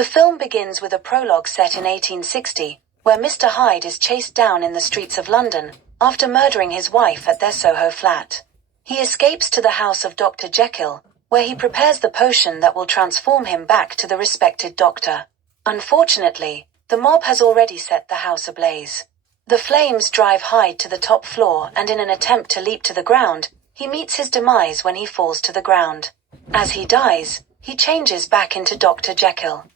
The film begins with a prologue set in 1860, where Mr. Hyde is chased down in the streets of London, after murdering his wife at their Soho flat. He escapes to the house of Dr. Jekyll, where he prepares the potion that will transform him back to the respected doctor. Unfortunately, the mob has already set the house ablaze. The flames drive Hyde to the top floor, and in an attempt to leap to the ground, he meets his demise when he falls to the ground. As he dies, he changes back into Dr. Jekyll.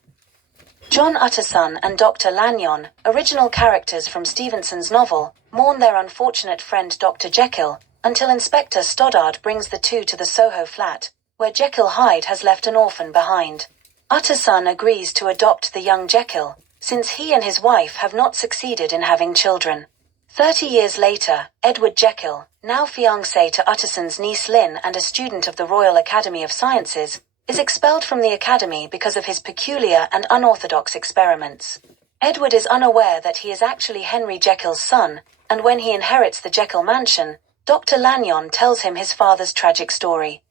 John Utterson and Dr. Lanyon, original characters from Stevenson's novel, mourn their unfortunate friend Dr. Jekyll, until Inspector Stoddard brings the two to the Soho flat, where Jekyll Hyde has left an orphan behind. Utterson agrees to adopt the young Jekyll, since he and his wife have not succeeded in having children. 30 years later, Edward Jekyll, now fiancé to Utterson's niece Lynn and a student of the Royal Academy of Sciences, is expelled from the academy because of his peculiar and unorthodox experiments. Edward is unaware that he is actually Henry Jekyll's son, and when he inherits the Jekyll mansion, Dr. Lanyon tells him his father's tragic story.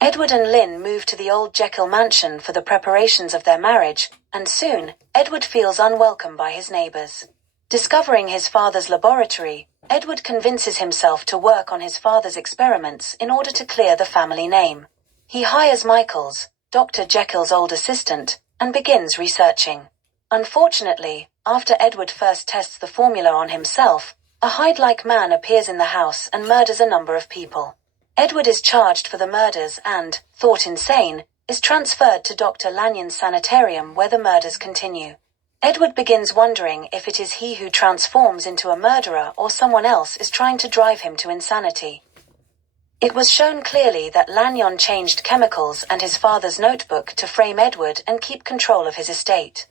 Edward and Lynn move to the old Jekyll mansion for the preparations of their marriage, and soon, Edward feels unwelcome by his neighbors. Discovering his father's laboratory, Edward convinces himself to work on his father's experiments in order to clear the family name. He hires Michaels, Dr. Jekyll's old assistant, and begins researching. Unfortunately, after Edward first tests the formula on himself, a Hyde-like man appears in the house and murders a number of people. Edward is charged for the murders and, thought insane, is transferred to Dr. Lanyon's sanitarium where the murders continue. Edward begins wondering if it is he who transforms into a murderer or someone else is trying to drive him to insanity. It was shown clearly that Lanyon changed chemicals and his father's notebook to frame Edward and keep control of his estate.